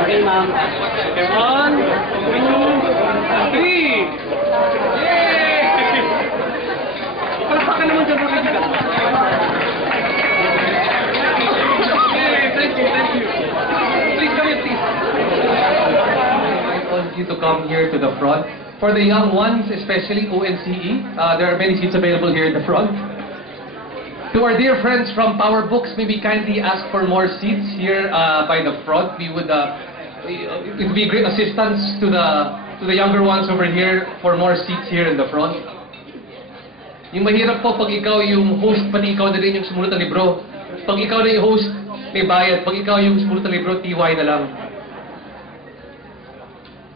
Okay, ma'am. Okay, 1, 2, 3. Yay! Palakpakan naman dyan mga kaibigan. Yay! Thank you, thank you. Please come in, please. I want you to come here to the front. For the young ones, especially ONCE, there are many seats available here in the front. To our dear friends from Power Books, maybe kindly ask for more seats here by the front. We would, it would be great assistance to the younger ones over here for more seats here in the front. Yung mahirap po pag ikaw yung host, pati ikaw na rin yung sumunod ng libro. Pag ikaw na yung host, may bayad. Pag ikaw yung sumunod ng libro, TY na lang.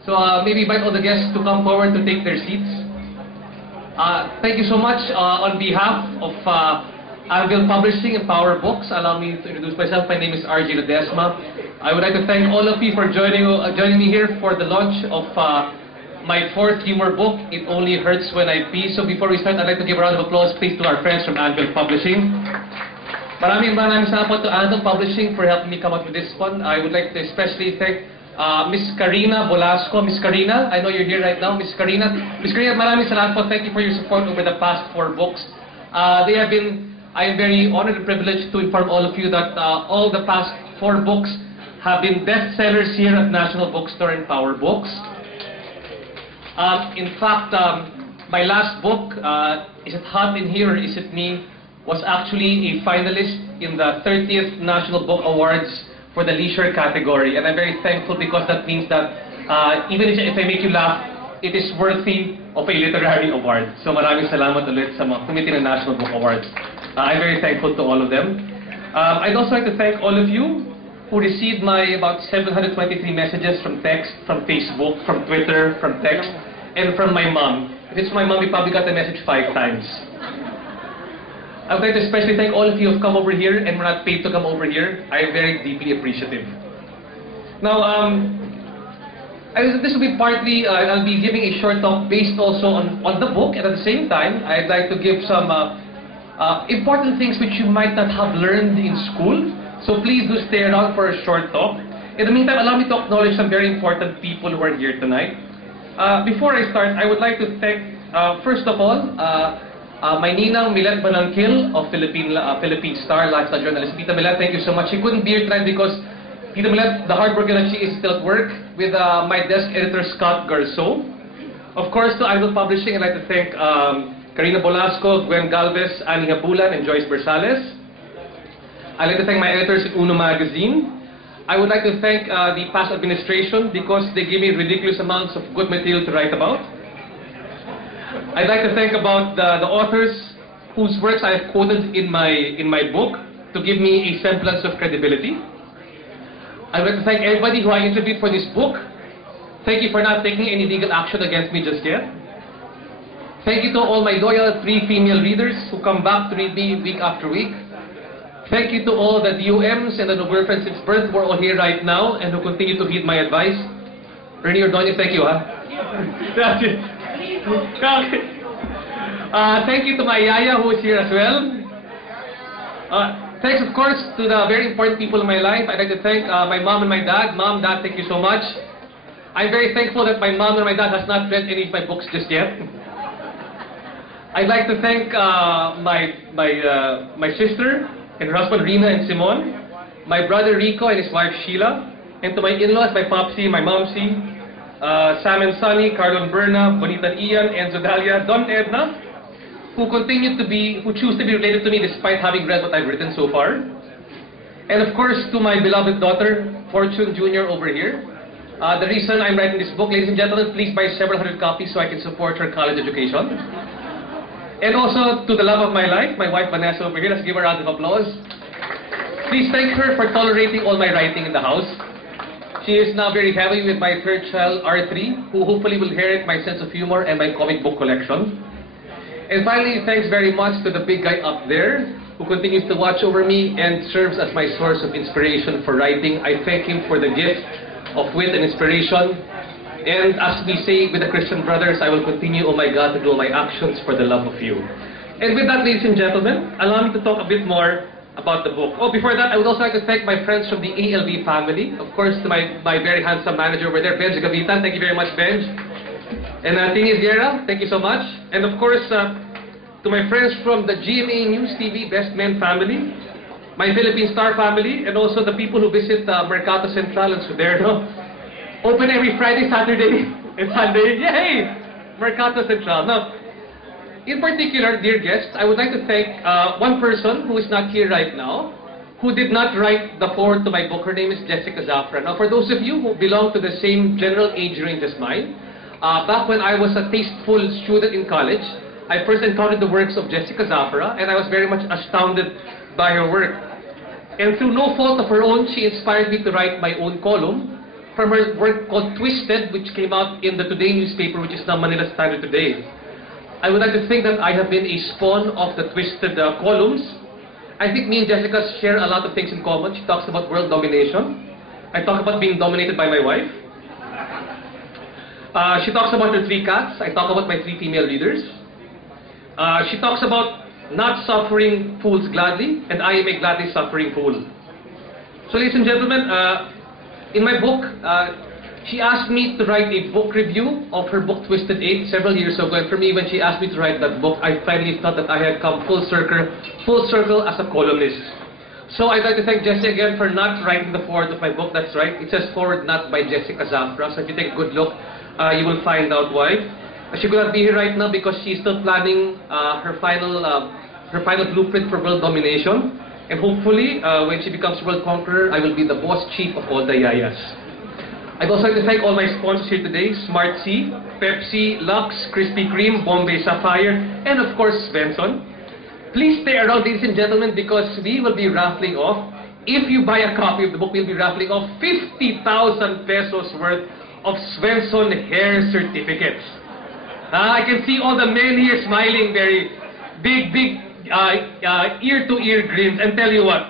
So maybe invite all the guests to come forward to take their seats. Thank you so much on behalf of Anvil Publishing and Power Books. Allow me to introduce myself. My name is RJ Ledesma. I would like to thank all of you for joining me here for the launch of my 4th humor book, It Only Hurts When I Pee. So before we start, I'd like to give a round of applause, please, to our friends from Anvil Publishing. Maraming salamat po to Anvil Publishing for helping me come up with this one. I would like to especially thank Miss Karina Bolasco. Miss Karina, I know you're here right now. Miss Karina, maraming salamat po. Thank you for your support over the past 4 books. I am very honored and privileged to inform all of you that all the past 4 books have been bestsellers here at National Bookstore and Power Books. In fact, my last book, Is It Hot in Here or Is It Me, was actually a finalist in the 30th National Book Awards for the leisure category. And I'm very thankful because that means that even if I make you laugh, it is worthy of a literary award. So maraming salamat ulit sa mga committee ng National Book Awards. I'm very thankful to all of them. I'd also like to thank all of you who received my about 723 messages from text, from Facebook, from Twitter, from text, and from my mom. If it's my mom, we probably got the message 5 times. I would like to especially thank all of you who have come over here and were not paid to come over here. I am very deeply appreciative. Now, this will be partly, I'll be giving a short talk based also on the book, and at the same time, I'd like to give some important things which you might not have learned in school. So please do stay around for a short talk. In the meantime, allow me to acknowledge some very important people who are here tonight. Before I start, I would like to thank, first of all, my ninang Milet Banangkil of Philippine Star, lifestyle journalist. Tita Milet, thank you so much. She couldn't be here tonight because Tita Milet, the hard worker that she is, still at work with my desk editor, Scott Garceau. Of course, to Anvil Publishing, I'd like to thank Karina Bolasco, Gwen Galvez, Annie Habulan, and Joyce Bersales. I'd like to thank my editors at Uno Magazine. I would like to thank the past administration because they gave me ridiculous amounts of good material to write about. I'd like to thank about the authors whose works I have quoted in my book to give me a semblance of credibility. I'd like to thank everybody who I interviewed for this book. Thank you for not taking any legal action against me just yet. Thank you to all my loyal 3 female readers who come back to read me week after week. Thank you to all the DOMs and the girlfriends since birth who are all here right now and who continue to heed my advice. Ernie Ordonez, thank you, ha? Thank you to my yaya who is here as well. Thanks, of course, to the very important people in my life. I'd like to thank my mom and my dad. Mom, Dad, thank you so much. I'm very thankful that my mom and my dad has not read any of my books just yet. I'd like to thank my sister and her husband Rina and Simon, my brother Rico and his wife Sheila, and to my in-laws, my Popsy, my Momsy, Sam and Sunny, Carlon Berna, Bonita Ian, Enzo Dalia, Don Edna, who choose to be related to me despite having read what I've written so far. And of course, to my beloved daughter, Fortune Jr. over here. The reason I'm writing this book, ladies and gentlemen, please buy several hundred copies so I can support her college education. And also to the love of my life, my wife Vanessa over here. Let's give her a round of applause. Please thank her for tolerating all my writing in the house. She is now very happy with my 3rd child, R3, who hopefully will inherit my sense of humor and my comic book collection. And finally, thanks very much to the big guy up there, who continues to watch over me and serves as my source of inspiration for writing. I thank him for the gift of wit and inspiration. And as we say with the Christian brothers, I will continue, oh my God, to do my actions for the love of you. And with that, ladies and gentlemen, allow me to talk a bit more about the book. Oh, before that, I would also like to thank my friends from the ALB family. Of course, to my very handsome manager over there, Benj Gavitan. Thank you very much, Benj. And Tini Viera, thank you so much. And of course, to my friends from the GMA News TV Best Men family, my Philippine Star family, and also the people who visit Mercato Central and Suderno. Open every Friday, Saturday, and Sunday. Yay! Mercato Central. Now, in particular, dear guests, I would like to thank one person who is not here right now, who did not write the foreword to my book. Her name is Jessica Zafra. Now, for those of you who belong to the same general age range as mine, back when I was a tasteful student in college, I first encountered the works of Jessica Zafra, and I was very much astounded by her work. And through no fault of her own, she inspired me to write my own column from her work called Twisted, which came out in the Today newspaper, which is now Manila Standard today. I would like to think that I have been a spawn of the Twisted columns. I think me and Jessica share a lot of things in common. She talks about world domination. I talk about being dominated by my wife. She talks about her 3 cats. I talk about my 3 female leaders. She talks about not suffering fools gladly, and I am a gladly suffering fool. So, ladies and gentlemen, in my book, she asked me to write a book review of her book Twisted 8 several years ago, and for me, when she asked me to write that book, I finally thought that I had come full circle as a columnist. So I'd like to thank Jessie again for not writing the foreword of my book. That's right, it says foreword not by Jessica Zafra, so if you take a good look, you will find out why. She could not be here right now because she's still planning her final blueprint for world domination. And hopefully, when she becomes world conqueror, I will be the boss chief of all the yayas. I'd also like to thank all my sponsors here today, Smart C, Pepsi, Lux, Krispy Kreme, Bombay Sapphire, and of course, Svensson. Please stay around, ladies and gentlemen, because we will be raffling off, if you buy a copy of the book, we'll be raffling off 50,000 pesos worth of Svensson hair certificates. I can see all the men here smiling, very big ear-to-ear grins, and tell you what,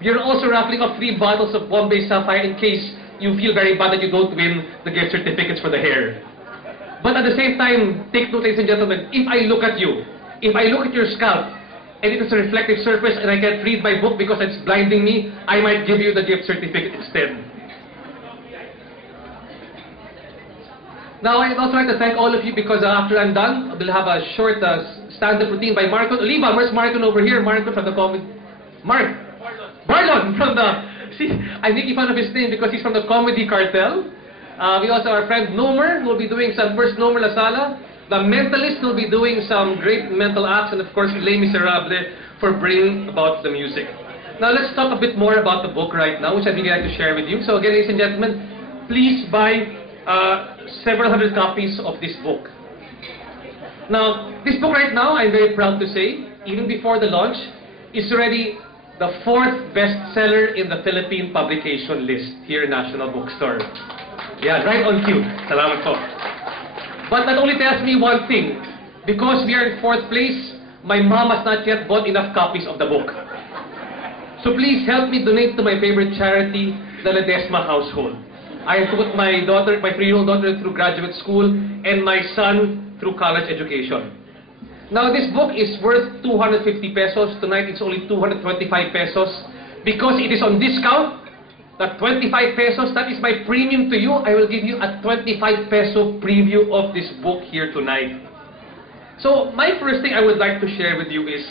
we are also raffling off 3 bottles of Bombay Sapphire in case you feel very bad that you don't win the gift certificates for the hair. But at the same time, take note, ladies and gentlemen, if I look at you, if I look at your scalp, and it is a reflective surface and I can't read my book because it's blinding me, I might give you the gift certificate instead. Now, I'd also like to thank all of you because after I'm done, we'll have a short stand-up routine by Marcon Oliva. Where's Marcon over here? Marcon from the comedy... Barlon from the... See, I'm making fun of his name because he's from the Comedy Cartel. We also have our friend Nomer, who will be doing some... First, Nomer Lasala. The Mentalist will be doing some great mental acts. And of course, Les Miserables for bringing about the music. Now, let's talk a bit more about the book right now, which I'd really like to share with you. So again, ladies and gentlemen, please buy several hundred copies of this book. Now, this book right now, I'm very proud to say, even before the launch, is already the 4th bestseller in the Philippine publication list here in National Bookstore. Yeah, right on cue. Salamat po. But that only tells me one thing. Because we are in 4th place, my mom has not yet bought enough copies of the book. So please help me donate to my favorite charity, the Ledesma household. I have put my daughter, my 3-year-old daughter through graduate school, and my son through college education. Now, this book is worth 250 pesos. Tonight, it's only 225 pesos. Because it is on discount, that 25 pesos, that is my premium to you. I will give you a 25 peso preview of this book here tonight. So, my first thing I would like to share with you is,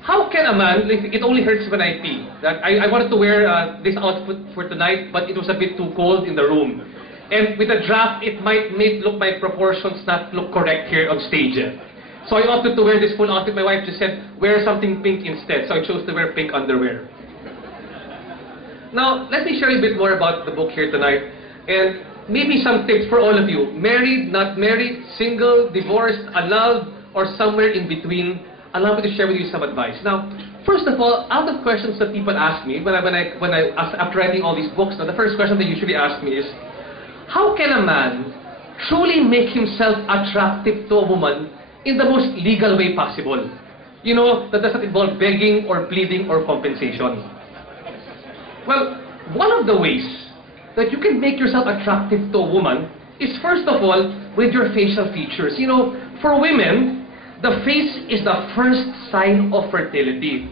how can a man, it only hurts when I pee. That I wanted to wear this outfit for tonight, but it was a bit too cold in the room. And with a draft, it might make my proportions not look correct here on stage. So I opted to wear this full outfit. My wife just said, wear something pink instead. So I chose to wear pink underwear. Now, let me share a bit more about the book here tonight. And maybe some tips for all of you. Married, not married, single, divorced, annulled, or somewhere in between. Allow me to share with you some advice. Now, first of all, out of questions that people ask me after writing all these books, now the first question they usually ask me is, how can a man truly make himself attractive to a woman in the most legal way possible? You know, that doesn't involve begging or pleading or compensation. Well, one of the ways that you can make yourself attractive to a woman is first of all with your facial features. You know, for women, the face is the first sign of fertility.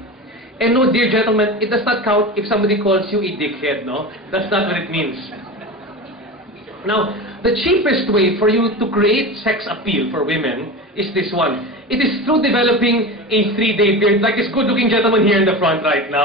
And no, dear gentlemen, it does not count if somebody calls you a dickhead, no? That's not what it means. Now, the cheapest way for you to create sex appeal for women is this one. It is through developing a 3-day beard, like this good-looking gentleman here in the front right now.